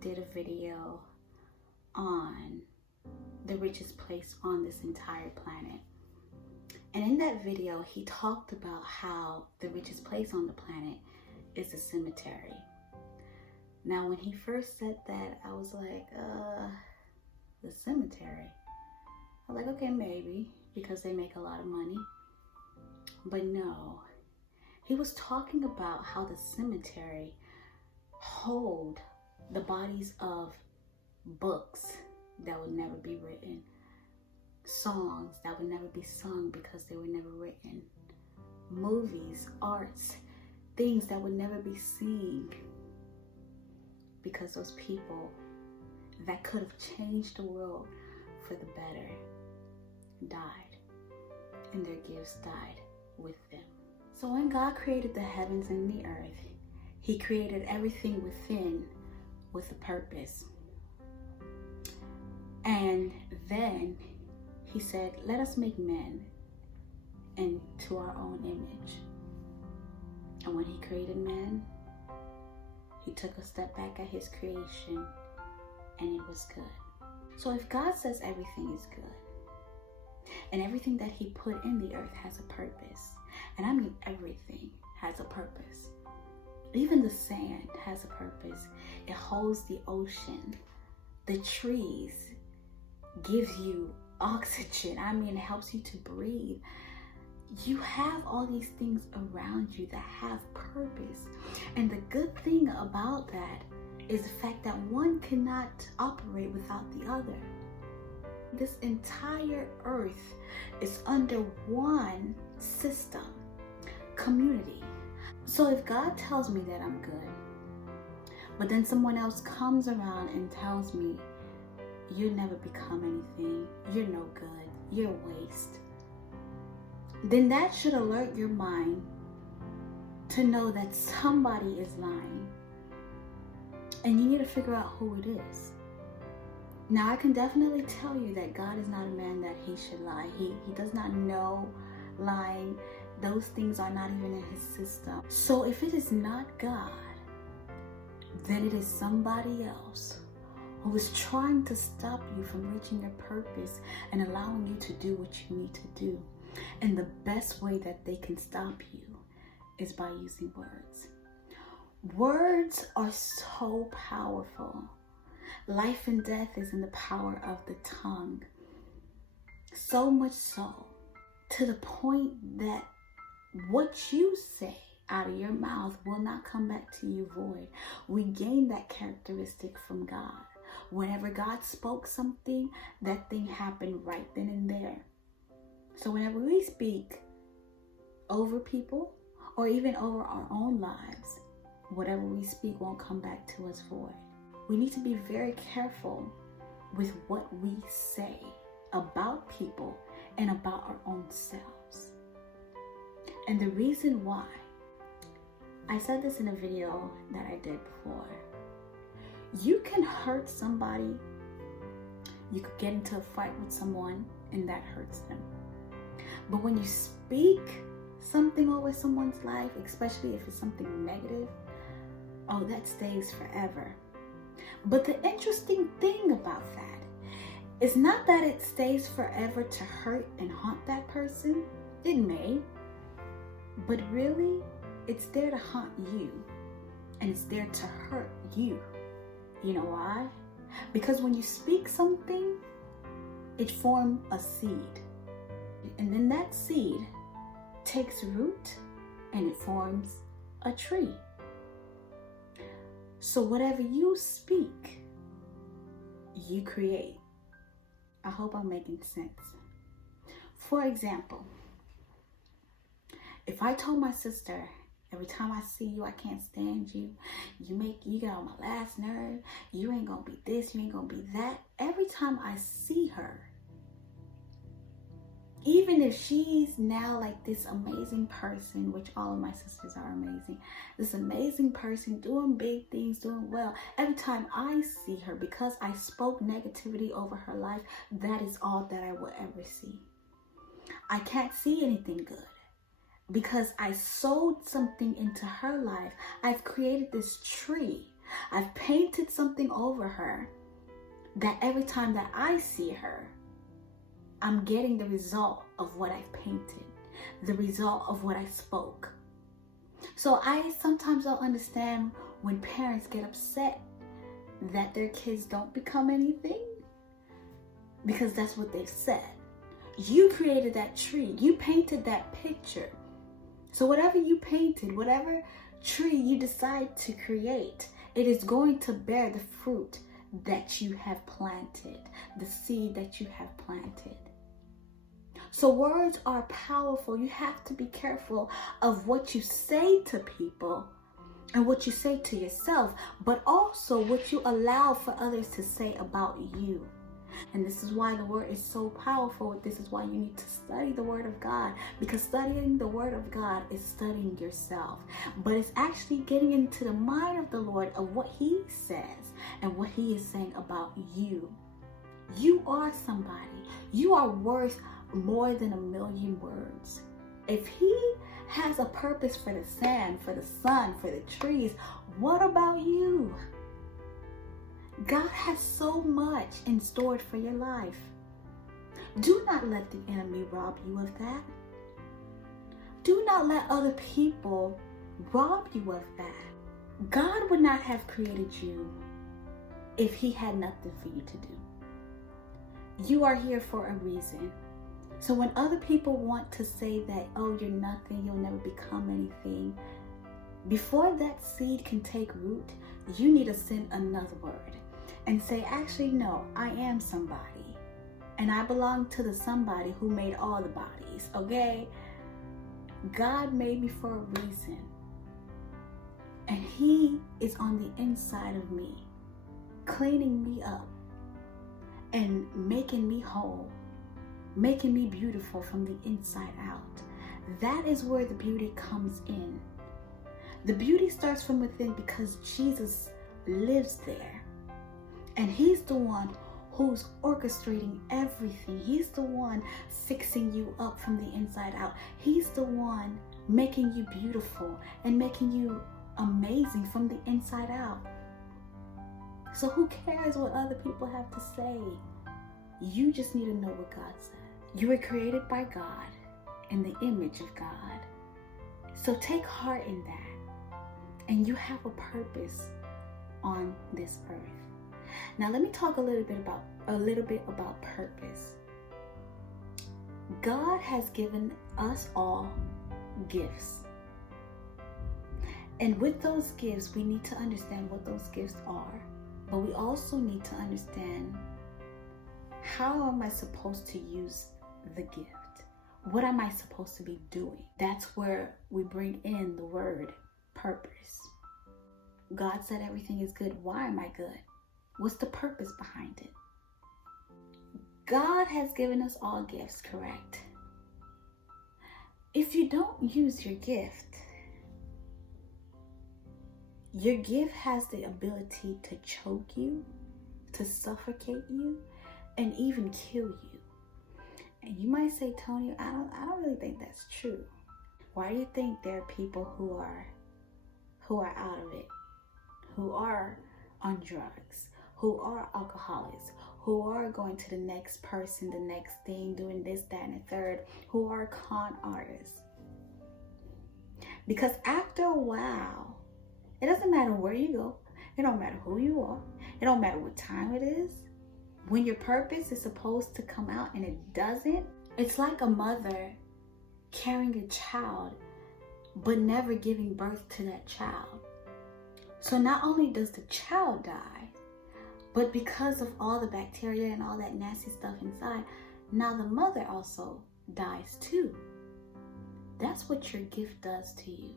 did a video on the richest place on this entire planet. And in that video, he talked about how the richest place on the planet is a cemetery. Now, when he first said that, I was like, the cemetery? I was like, okay, maybe, because they make a lot of money. But no, he was talking about how the cemetery hold the bodies of books that would never be written, songs that would never be sung because they were never written, movies, arts, things that would never be seen because those people that could have changed the world for the better died, and their gifts died with them. So when God created the heavens and the earth, he created everything within with a purpose. And then he said, let us make men into our own image. And when he created man, he took a step back at his creation, and it was good. So if God says everything is good, and everything that he put in the earth has a purpose, and I mean everything has a purpose. Even the sand has a purpose. It holds the ocean. The trees gives you oxygen. I mean, it helps you to breathe. You have all these things around you that have purpose. And the good thing about that is the fact that one cannot operate without the other. This entire earth is under one system, community. So if God tells me that I'm good, but then someone else comes around and tells me, you never become anything, you're no good, you're a waste, then that should alert your mind to know that somebody is lying. And you need to figure out who it is. Now, I can definitely tell you that God is not a man that he should lie. He does not know lying. Those things are not even in his system. So if it is not God, then it is somebody else who is trying to stop you from reaching your purpose and allowing you to do what you need to do. And the best way that they can stop you is by using words. Words are so powerful. Life and death is in the power of the tongue. So much so, to the point that what you say out of your mouth will not come back to you void. We gain that characteristic from God. Whenever God spoke something, that thing happened right then and there. So whenever we speak over people or even over our own lives, whatever we speak won't come back to us void. We need to be very careful with what we say about people and about our own selves. And the reason why, I said this in a video that I did before, you can hurt somebody, you could get into a fight with someone and that hurts them. But when you speak something over someone's life, especially if it's something negative, oh, that stays forever. But the interesting thing about that is not that it stays forever to hurt and haunt that person. It may, but really, it's there to haunt you, and it's there to hurt you. You know why? Because when you speak something, it forms a seed. And then that seed takes root and it forms a tree. So whatever you speak, you create. I hope I'm making sense. For example, if I told my sister, every time I see you, I can't stand you. You get on my last nerve. You ain't gonna be this, you ain't gonna be that. Every time I see her, even if she's now like this amazing person, which all of my sisters are amazing, this amazing person doing big things, doing well, every time I see her, because I spoke negativity over her life, that is all that I will ever see. I can't see anything good because I sowed something into her life. I've created this tree I've painted something over her that every time that I see her, I'm getting the result of what I've painted, the result of what I spoke. So I sometimes don't understand when parents get upset that their kids don't become anything, because that's what they've said. You created that tree. You painted that picture. So whatever you painted, whatever tree you decide to create, it is going to bear the fruit that you have planted, the seed that you have planted. So words are powerful. You have to be careful of what you say to people and what you say to yourself, but also what you allow for others to say about you. And this is why the word is so powerful. This is why you need to study the word of God, because studying the word of God is studying yourself, but it's actually getting into the mind of the Lord of what he says and what he is saying about you. You are somebody. You are worth more than 1,000,000 words. If he has a purpose for the sand, for the sun, for the trees, what about you? God has so much in store for your life. Do not let the enemy rob you of that. Do not let other people rob you of that. God would not have created you if he had nothing for you to do. You are here for a reason. So when other people want to say that, oh, you're nothing, you'll never become anything, before that seed can take root, you need to send another word and say, actually, no, I am somebody. And I belong to the somebody who made all the bodies, okay? God made me for a reason. And he is on the inside of me, cleaning me up and making me whole, making me beautiful from the inside out. That is where the beauty comes in. The beauty starts from within because Jesus lives there. And he's the one who's orchestrating everything. He's the one fixing you up from the inside out. He's the one making you beautiful and making you amazing from the inside out. So who cares what other people have to say? You just need to know what God said. You were created by God in the image of God. So take heart in that. And you have a purpose on this earth. Now let me talk a little bit about purpose. God has given us all gifts. And with those gifts, we need to understand what those gifts are. But we also need to understand, how am I supposed to use the gift? What am I supposed to be doing? That's where we bring in the word purpose. God said everything is good. Why am I good? What's the purpose behind it? God has given us all gifts, correct? If you don't use your gift has the ability to choke you, to suffocate you, and even kill you. And you might say, Tony, I don't really think that's true. Why do you think there are people who are out of it, who are on drugs, who are alcoholics, who are going to the next person, the next thing, doing this, that, and the third, who are con artists? Because after a while, it doesn't matter where you go, it don't matter who you are, it don't matter what time it is. When your purpose is supposed to come out and it doesn't, it's like a mother carrying a child but never giving birth to that child. So not only does the child die, but because of all the bacteria and all that nasty stuff inside, now the mother also dies too. That's what your gift does to you.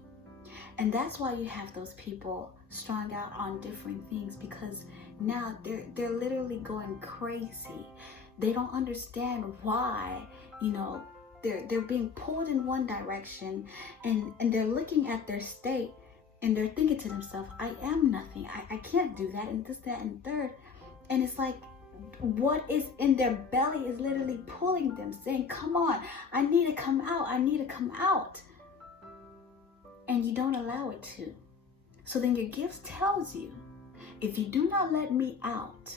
And that's why you have those people strung out on different things, because now they're literally going crazy. They don't understand why, they're being pulled in one direction, and they're looking at their state and they're thinking to themselves, I am nothing. I can't do that, and this, that, and third. And it's like what is in their belly is literally pulling them, saying, come on, I need to come out. I need to come out. And you don't allow it to. So then your gift tells you, If you do not let me out,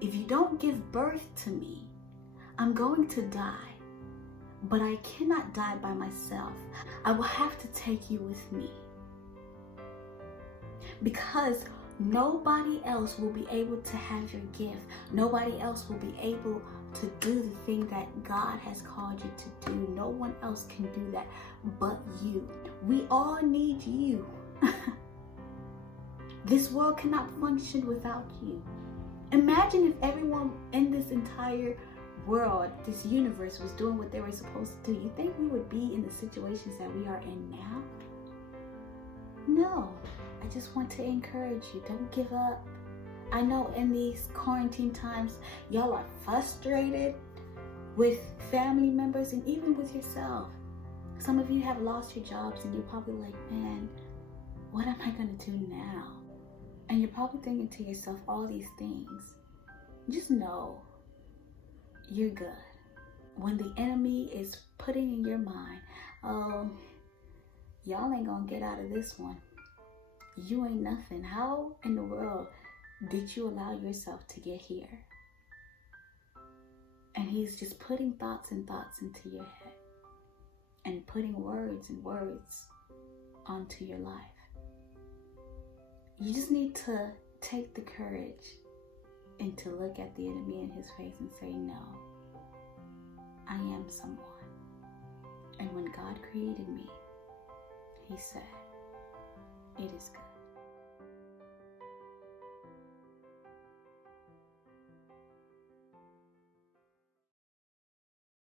if you don't give birth to me, I'm going to die. But I cannot die by myself. I will have to take you with me. Because nobody else will be able to have your gift. Nobody else will be able to do the thing that God has called you to do. No one else can do that but you. We all need you. This world cannot function without you. Imagine if everyone in this entire world, this universe, was doing what they were supposed to do. You think we would be in the situations that we are in now? No. I just want to encourage you. Don't give up. I know in these quarantine times, y'all are frustrated with family members and even with yourself. Some of you have lost your jobs and you're probably like, man, what am I going to do now? And you're probably thinking to yourself all these things. Just know you're good. When the enemy is putting in your mind, oh, y'all ain't going to get out of this one. You ain't nothing. How in the world did you allow yourself to get here? And he's just putting thoughts and thoughts into your head and putting words and words onto your life. You just need to take the courage and to look at the enemy in his face and say, no, I am someone. And when God created me, he said, it is good.